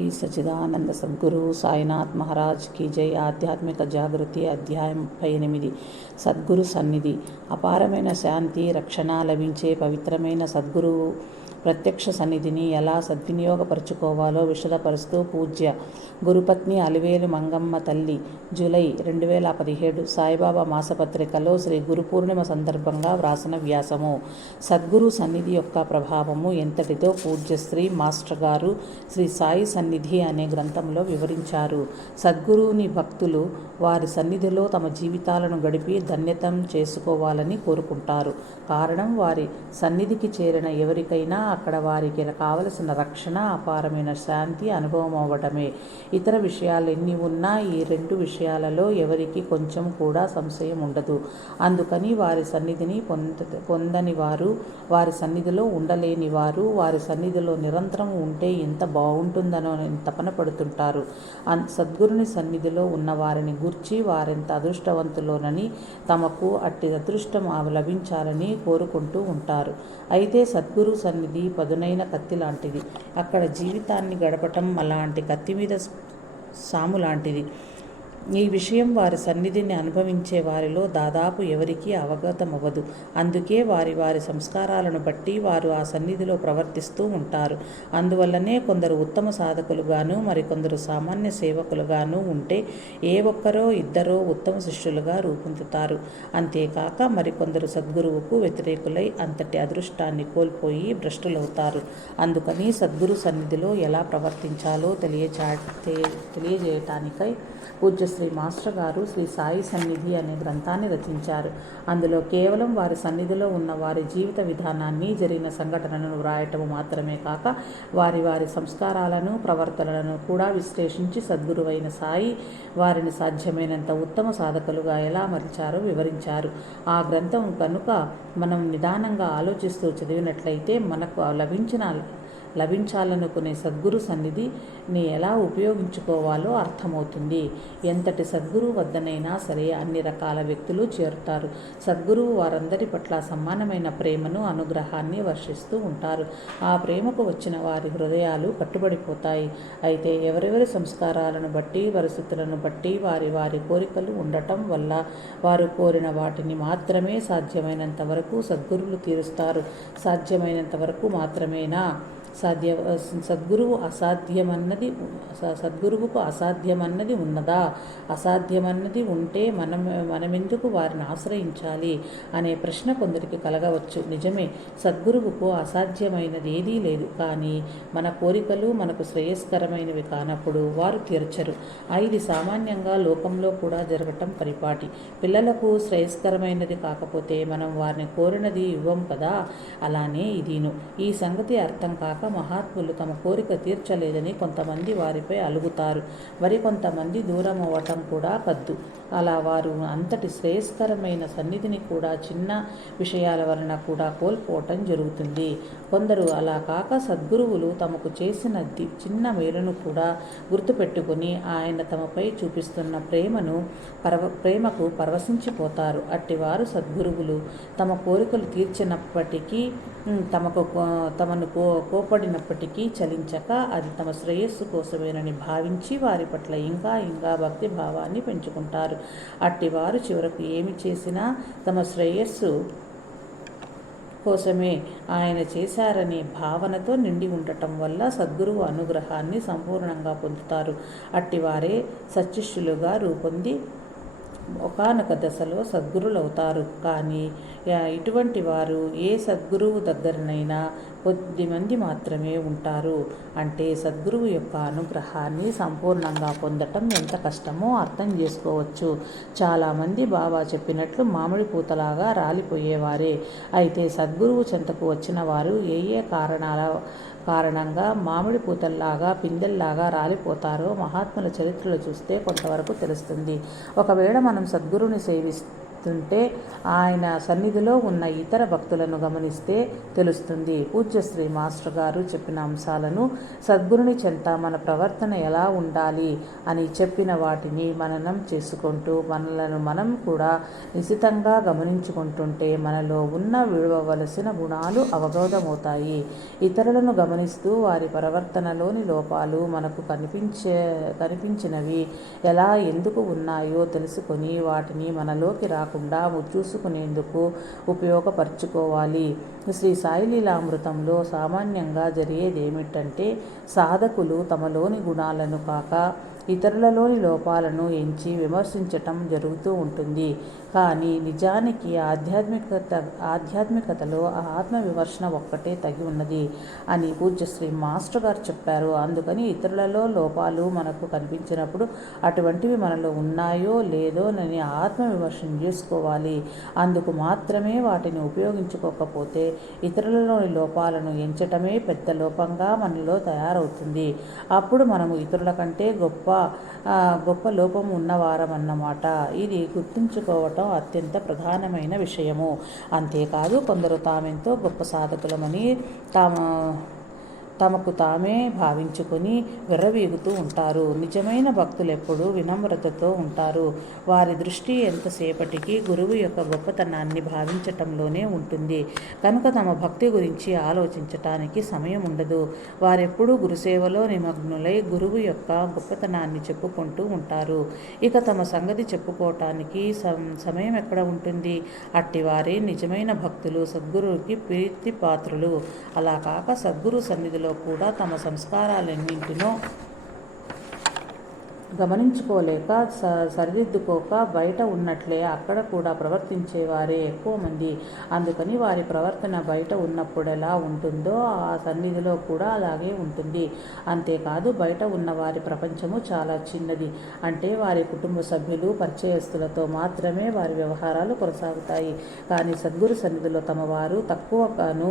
శ్రీ సచిదానంద సద్గురు సాయినాథ్ మహారాజ్కి జై. ఆధ్యాత్మిక జాగృతి అధ్యాయం ముప్పై ఎనిమిది సద్గురు సన్నిధి. అపారమైన శాంతి రక్షణ లభించే పవిత్రమైన సద్గురువు ప్రత్యక్ష సన్నిధిని ఎలా సద్వినియోగపరుచుకోవాలో విషదపరుస్తూ పూజ్య గురుపత్ని అలివేలు మంగమ్మ తల్లి జూలై రెండు వేల పదిహేడు సాయిబాబా మాసపత్రికలో శ్రీ గురు పూర్ణిమ సందర్భంగా వ్రాసిన వ్యాసము. సద్గురు సన్నిధి యొక్క ప్రభావము ఎంతటిదో పూజ్యశ్రీ మాస్టర్ గారు శ్రీ సాయి సన్నిధి అనే గ్రంథంలో వివరించారు. సద్గురువుని భక్తులు వారి సన్నిధిలో తమ జీవితాలను గడిపి ధన్యతం చేసుకోవాలని కోరుకుంటారు. కారణం వారి సన్నిధికి చేరిన ఎవరికైనా అక్కడ వారికి కావలసిన రక్షణ అపారమైన శాంతి అనుభవం అవ్వటమే. ఇతర విషయాలు ఎన్ని ఉన్నా ఈ రెండు విషయాలలో ఎవరికి కొంచెం కూడా సంశయం ఉండదు. అందుకని వారి సన్నిధిని పొంద పొందని వారు వారి సన్నిధిలో ఉండలేని వారు వారి సన్నిధిలో నిరంతరం ఉంటే ఎంత బాగుంటుందనో తపన పడుతుంటారు అన్ సద్గురుని సన్నిధిలో ఉన్న వారిని గూర్చి వారెంత అదృష్టవంతులోనని తమకు అట్టి అదృష్టం లభించాలని కోరుకుంటూ ఉంటారు. అయితే సద్గురు సన్నిధి పదునైన కత్తి లాంటిది. అక్కడ జీవితాన్ని గడపటం అలాంటి కత్తి మీద సాము లాంటిది. ఈ విషయం వారి సన్నిధిని అనుభవించే వారిలో దాదాపు ఎవరికీ అవగతమవ్వదు. అందుకే వారి వారి సంస్కారాలను బట్టి వారు ఆ సన్నిధిలో ప్రవర్తిస్తూ ఉంటారు. అందువల్లనే కొందరు ఉత్తమ సాధకులుగాను మరికొందరు సామాన్య సేవకులుగాను ఉంటే ఏ ఒక్కరో ఇద్దరో ఉత్తమ శిష్యులుగా రూపొందుతారు. అంతేకాక మరికొందరు సద్గురువుకు వ్యతిరేకులై అంతటి అదృష్టాన్ని కోల్పోయి భ్రష్టులవుతారు. అందుకని సద్గురు సన్నిధిలో ఎలా ప్రవర్తించాలో తెలియచా తెలియజేయటానికై పూజ్య శ్రీ మాస్టర్ గారు శ్రీ సాయి సన్నిధి అనే గ్రంథాన్ని రచించారు. అందులో కేవలం వారి సన్నిధిలో ఉన్న వారి జీవిత విధానాన్ని జరిగిన సంఘటనలను వ్రాయటం మాత్రమే కాక వారి వారి సంస్కారాలను ప్రవర్తనలను కూడా విశ్లేషించి సద్గురువైన సాయి వారిని సాధ్యమైనంత ఉత్తమ సాధకులుగా ఎలా మలిచారో వివరించారు. ఆ గ్రంథం కనుక మనం నిదానంగా ఆలోచిస్తూ చదివినట్లయితే మనకు లభించిన లభించాలనుకునే సద్గురు సన్నిధిని ఎలా ఉపయోగించుకోవాలో అర్థమవుతుంది. ఎంతటి సద్గురు వద్దనైనా సరే అన్ని రకాల వ్యక్తులు చేరుతారు. సద్గురువు వారందరి పట్ల సమానమైన ప్రేమను అనుగ్రహాన్ని వర్షిస్తూ ఉంటారు. ఆ ప్రేమకు వచ్చిన వారి హృదయాలు కట్టుబడిపోతాయి. అయితే ఎవరెవరి సంస్కారాలను బట్టి పరిస్థితులను బట్టి వారి వారి కోరికలు ఉండటం వల్ల వారు కోరిన వాటిని మాత్రమే సాధ్యమైనంత వరకు సద్గురులు తీరుస్తారు. సాధ్యమైనంత వరకు మాత్రమేనా? సాధ్య సద్గురువు అసాధ్యమన్నది సద్గురువుకు అసాధ్యమన్నది ఉన్నదా? అసాధ్యమన్నది ఉంటే మనం మనమెందుకు వారిని ఆశ్రయించాలి అనే ప్రశ్న కొందరికి కలగవచ్చు. నిజమే సద్గురువుకు అసాధ్యమైనది ఏదీ లేదు. కానీ మన కోరికలు మనకు శ్రేయస్కరమైనవి కానప్పుడు వారు తీర్చరు. ఇది సామాన్యంగా లోకంలో కూడా జరగటం పరిపాటి. పిల్లలకు శ్రేయస్కరమైనది కాకపోతే మనం వారిని కోరినది ఇవ్వం కదా? అలానే ఇదిను. ఈ సంగతి అర్థం కాక మహాత్ములు తమ కోరిక తీర్చలేదని కొంతమంది వారిపై అలుగుతారు. మరి కొంతమంది దూరం అవ్వటం కూడా కద్దు అలా వారు అంతటి శ్రేయస్కరమైన సన్నిధిని కూడా చిన్న విషయాల వలన కూడా కోల్పోవటం జరుగుతుంది. కొందరు అలా కాక సద్గురువులు తమకు చేసిన చిన్న మేలును కూడా గుర్తుపెట్టుకుని ఆయన తమపై చూపిస్తున్న ప్రేమను పరవ ప్రేమకు పరవశించిపోతారు. అట్టివారు సద్గురువులు తమ కోరికలు తీర్చినప్పటికీ తమకు తమను కో కోపడినప్పటికీ చలించక అది తమ శ్రేయస్సు కోసమేనని భావించి వారి పట్ల ఇంకా ఇంకా భక్తి భావాన్ని పెంచుకుంటారు. అట్టివారు చివరకు ఏమి చేసినా తమ శ్రేయస్సు కోసమే ఆయన చేశారనే భావనతో నిండి ఉండటం వల్ల సద్గురువు అనుగ్రహాన్ని సంపూర్ణంగా పొందుతారు. అట్టివారే సత్శిష్యులుగా రూపొంది ఒకనొక దశలో సద్గురులవుతారు. కానీ ఇటువంటి వారు ఏ సద్గురువు దగ్గరనైనా కొద్దిమంది మాత్రమే ఉంటారు. అంటే సద్గురువు యొక్క అనుగ్రహాన్ని సంపూర్ణంగా పొందటం ఎంత కష్టమో అర్థం చేసుకోవచ్చు. చాలామంది బాబా చెప్పినట్లు మామిడి పూతలాగా రాలిపోయేవారే. అయితే సద్గురువు చెంతకు వచ్చిన వారు ఏ ఏ కారణాల కారణంగా మామిడి పూతల్లాగా పిందెల్లాగా రాలిపోతారో మహాత్ముల చరిత్రలు చూస్తే కొంతవరకు తెలుస్తుంది. ఒకవేళ మనం సద్గురుని సేవిస్తే చెప్తుంటే ఆయన సన్నిధిలో ఉన్న ఇతర భక్తులను గమనిస్తే తెలుస్తుంది. పూజ్యశ్రీ మాస్టర్ గారు చెప్పిన అంశాలను సద్గురుని చెంత మన ప్రవర్తన ఎలా ఉండాలి అని చెప్పిన వాటిని మననం చేసుకుంటూ మనలను మనం కూడా నిశితంగా గమనించుకుంటుంటే మనలో ఉన్న విడవలసిన గుణాలు అవబోధమవుతాయి. ఇతరులను గమనిస్తూ వారి ప్రవర్తనలోని లోపాలు మనకు కనిపించే కనిపించినవి ఎలా ఎందుకు ఉన్నాయో తెలుసుకొని వాటిని మనలోకి రాకుండా చూసుకునేందుకు ఉపయోగపరచుకోవాలి. శ్రీ సాయిలీలామృతంలో సామాన్యంగా జరిగేది ఏమిటంటే సాధకులు తమలోని గుణాలను కాక ఇతరులలోని లోపాలను ఎంచి విమర్శించటం జరుగుతూ ఉంటుంది. కానీ నిజానికి ఆధ్యాత్మికత ఆధ్యాత్మికతలో ఆ ఆత్మ విమర్శన ఒక్కటే తగి ఉన్నది అని పూజ్యశ్రీ మాస్టర్ గారు చెప్పారు. అందుకని ఇతరులలో లోపాలు మనకు కనిపించినప్పుడు అటువంటివి మనలో ఉన్నాయో లేదో అని ఆత్మ చేసుకోవాలి. అందుకు మాత్రమే వాటిని ఉపయోగించుకోకపోతే ఇతరులలోని లోపాలను ఎంచటమే పెద్ద లోపంగా మనలో తయారవుతుంది. అప్పుడు మనము ఇతరుల కంటే గొప్ప గొప్ప లోపం ఉన్నవారం అన్నమాట ఇది గుర్తుంచుకోవటం అత్యంత ప్రధానమైన విషయము. అంతేకాదు కొందరు తామెంతో గొప్ప సాధకులమని తాము తమకు తామే భావించుకొని విర్రవీగుతూ ఉంటారు. నిజమైన భక్తులు ఎప్పుడూ వినమ్రతతో ఉంటారు. వారి దృష్టి ఎంతసేపటికి గురువు యొక్క గొప్పతనాన్ని భావించటంలోనే ఉంటుంది. కనుక తమ భక్తి గురించి ఆలోచించటానికి సమయం ఉండదు వారెప్పుడూ గురుసేవలో నిమగ్నులై గురువు యొక్క గొప్పతనాన్ని చెప్పుకుంటూ ఉంటారు. ఇక తమ సంగతి చెప్పుకోవటానికి సమయం ఎక్కడ ఉంటుంది? అట్టివారే నిజమైన భక్తులు సద్గురువుకి ప్రీతి పాత్రులు అలా కాక సద్గురు సన్నిధిలో కూడా తమ సంస్కారాలన్నింటినో గమనించుకోలేక స సరిదిద్దుకోక బయట ఉన్నట్లే అక్కడ కూడా ప్రవర్తించేవారే ఎక్కువ మంది. అందుకని వారి ప్రవర్తన బయట ఉన్నప్పుడు ఎలా ఉంటుందో ఆ సన్నిధిలో కూడా అలాగే ఉంటుంది. అంతేకాదు బయట ఉన్న వారి ప్రపంచము చాలా చిన్నది. అంటే వారి కుటుంబ సభ్యులు పరిచయస్తులతో మాత్రమే వారి వ్యవహారాలు కొనసాగుతాయి. కానీ సద్గురు సన్నిధిలో తమ వారు తక్కువగాను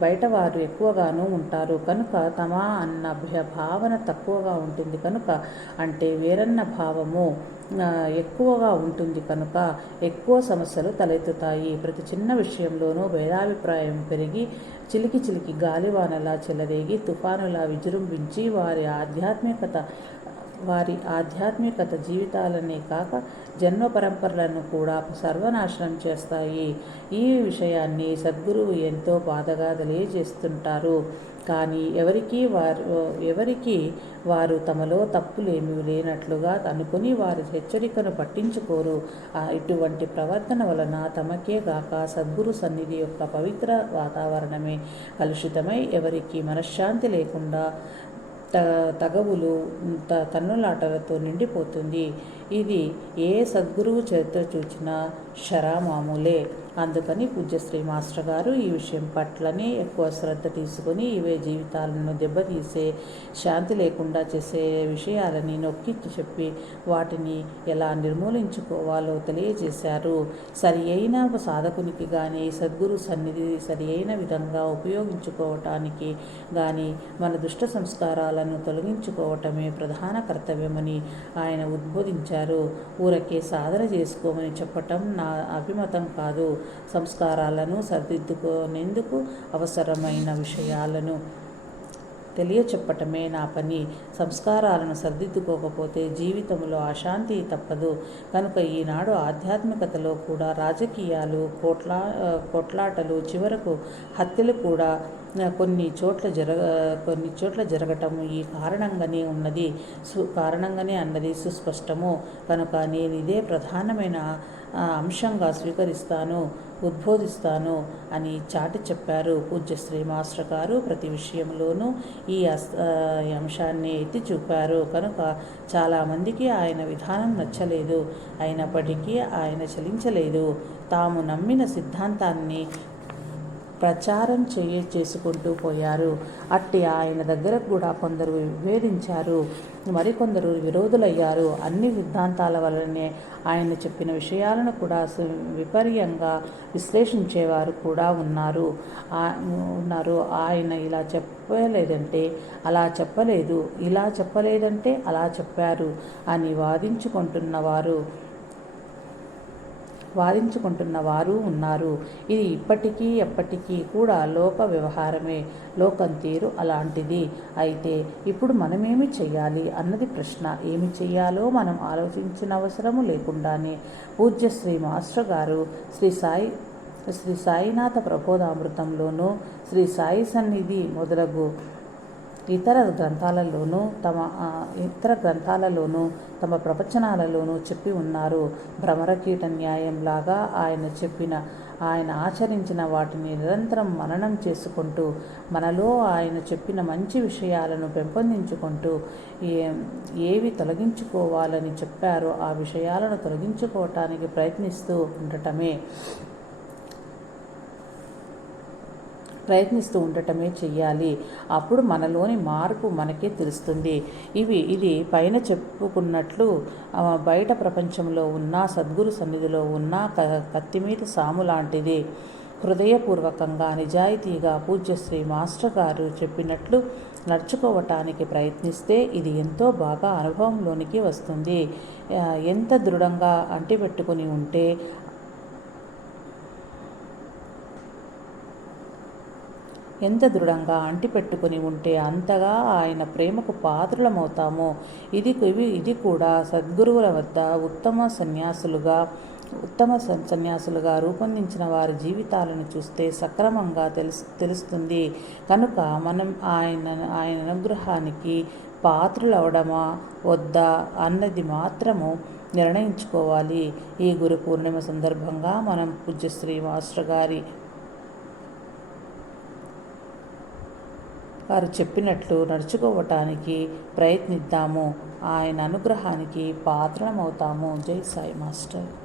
బయట వారు ఎక్కువగాను ఉంటారు. కనుక తమ అన్న భావన తక్కువగా ఉంటుంది. కనుక అంటే వేరన్న భావము ఎక్కువగా ఉంటుంది కనుక ఎక్కువ సమస్యలు తలెత్తుతాయి. ప్రతి చిన్న విషయంలోనూ భేదాభిప్రాయం పెరిగి చిలికి చిలికి గాలివానలా చెలరేగి తుఫానులా విజృంభించి వారి ఆధ్యాత్మికత వారి ఆధ్యాత్మికత జీవితాలనే కాక జన్మ పరంపరలను కూడా సర్వనాశనం చేస్తాయి. ఈ విషయాన్ని సద్గురువు ఎంతో బాధగా తెలియజేస్తుంటారు. కానీ ఎవరికి వారు ఎవరికి వారు తమలో తప్పులేమీ లేనట్లుగా అనుకుని వారి హెచ్చరికను పట్టించుకోరు. ఇటువంటి ప్రవర్తన వలన తమకే గాక సద్గురు సన్నిధి యొక్క పవిత్ర వాతావరణమే కలుషితమై ఎవరికి మనశ్శాంతి లేకుండా త తగవులు త తన్నులాటలతో నిండిపోతుంది. ఇది ఏ సద్గురువు చరిత్ర చూచినా షరామామూలే అందుకని పూజ్యశ్రీ మాస్టర్ గారు ఈ విషయం పట్లనే ఎక్కువ శ్రద్ధ తీసుకొని ఇవే జీవితాలను దెబ్బతీసే శాంతి లేకుండా చేసే విషయాలని నొక్కి చెప్పి వాటిని ఎలా నిర్మూలించుకోవాలో తెలియజేశారు. సరి అయిన సాధకునికి కానీ సద్గురు సన్నిధి సరి అయిన విధంగా ఉపయోగించుకోవటానికి కానీ మన దుష్ట సంస్కారాలను తొలగించుకోవటమే ప్రధాన కర్తవ్యమని ఆయన ఉద్బోధించారు. ఊరకే సాధన చేసుకోమని చెప్పటం నా అభిమతం కాదు. సంస్కారాలను సరిదిద్దుకునేందుకు అవసరమైన విషయాలను తెలియచెప్పటమే నా పని. సంస్కారాలను సర్దిద్దుకోకపోతే జీవితంలో అశాంతి తప్పదు. కనుక ఈనాడు ఆధ్యాత్మికతలో కూడా రాజకీయాలు కోట్లా కొట్లాటలు చివరకు హత్యలు కూడా కొన్ని చోట్ల జరగ కొన్ని చోట్ల జరగటం ఈ కారణంగానే ఉన్నది. సు కారణంగానే అన్నది సుస్పష్టము. కనుక నేను ఇదే ప్రధానమైన అంశంగా స్వీకరిస్తాను ఉద్బోధిస్తాను అని చాటి చెప్పారు పూజ్య శ్రీ మాస్టర్ గారు. ప్రతి విషయంలోనూ ఈ అంశాన్ని ఎత్తి చూపారు. కనుక చాలామందికి ఆయన విధానం నచ్చలేదు. అయినప్పటికీ ఆయన చలించలేదు. తాము నమ్మిన సిద్ధాంతాన్ని ప్రచారం చేయ చేసుకుంటూ పోయారు. అట్టి ఆయన దగ్గర కూడా కొందరు విభేదించారు మరికొందరు విరోధులయ్యారు. అన్ని సిద్ధాంతాల వల్లనే ఆయన చెప్పిన విషయాలను కూడా విపర్యంగా విశ్లేషించేవారు కూడా ఉన్నారు. ఉన్నారు. ఆయన ఇలా చెప్పలేదంటే అలా చెప్పలేదు. ఇలా చెప్పలేదంటే అలా చెప్పారు అని వాదించుకుంటున్నవారు. వాదించుకుంటున్న వారు ఉన్నారు. ఇది ఇప్పటికీ ఎప్పటికీ కూడా లోక వ్యవహారమే. లోకం తీరు అలాంటిది. అయితే ఇప్పుడు మనమేమి చేయాలి అన్నది ప్రశ్న. ఏమి చేయాలో మనం ఆలోచించిన అవసరము లేకుండానే. పూజ్య శ్రీ మాస్టర్ గారు శ్రీ సాయి శ్రీ సాయినాథ ప్రబోధామృతంలోనూ శ్రీ సాయి సన్నిధి మొదలగు ఇతర గ్రంథాలలోనూ తమ ఇతర గ్రంథాలలోనూ తమ ప్రవచనాలలోనూ చెప్పి ఉన్నారు. భ్రమరకీట న్యాయంలాగా ఆయన చెప్పిన ఆయన ఆచరించిన వాటిని నిరంతరం మననం చేసుకుంటూ మనలో ఆయన చెప్పిన మంచి విషయాలను పెంపొందించుకుంటూ ఏ- ఏవి తొలగించుకోవాలని చెప్పారో ఆ విషయాలను తొలగించుకోవటానికి ప్రయత్నిస్తూ ఉండటమే. ప్రయత్నిస్తూ ఉండటమే చెయ్యాలి. అప్పుడు మనలోని మార్పు మనకే తెలుస్తుంది. ఇవి ఇది పైన చెప్పుకున్నట్లు బయట ప్రపంచంలో ఉన్న సద్గురు సన్నిధిలో ఉన్న క- కత్తిమీద సాము లాంటిది. హృదయపూర్వకంగా నిజాయితీగా పూజ్యశ్రీ మాస్టర్ గారు చెప్పినట్లు నడుచుకోవటానికి ప్రయత్నిస్తే ఇది ఎంతో బాగా అనుభవంలోనికి వస్తుంది. ఎంత దృఢంగా అంటిపెట్టుకుని ఉంటే ఎంత దృఢంగా అంటిపెట్టుకుని ఉంటే అంతగా ఆయన ప్రేమకు పాత్రులమవుతామో. ఇది ఇది కూడా సద్గురువుల వద్ద ఉత్తమ సన్యాసులుగా ఉత్తమ సన్- సన్యాసులుగా రూపొందించిన వారి జీవితాలను చూస్తే సక్రమంగా తెలుసు తెలుస్తుంది. కనుక మనం ఆయన ఆయన అనుగ్రహానికి పాత్రులవడమా వద్దా అన్నది మాత్రము నిర్ణయించుకోవాలి. ఈ గురు పూర్ణిమ సందర్భంగా మనం పూజ్యశ్రీ మాస్టర్ గారి వారు చెప్పినట్లు నడుచుకోవటానికి ప్రయత్నిద్దాము. ఆయన అనుగ్రహానికి పాత్రమవుతాము జై సాయి మాస్టర్.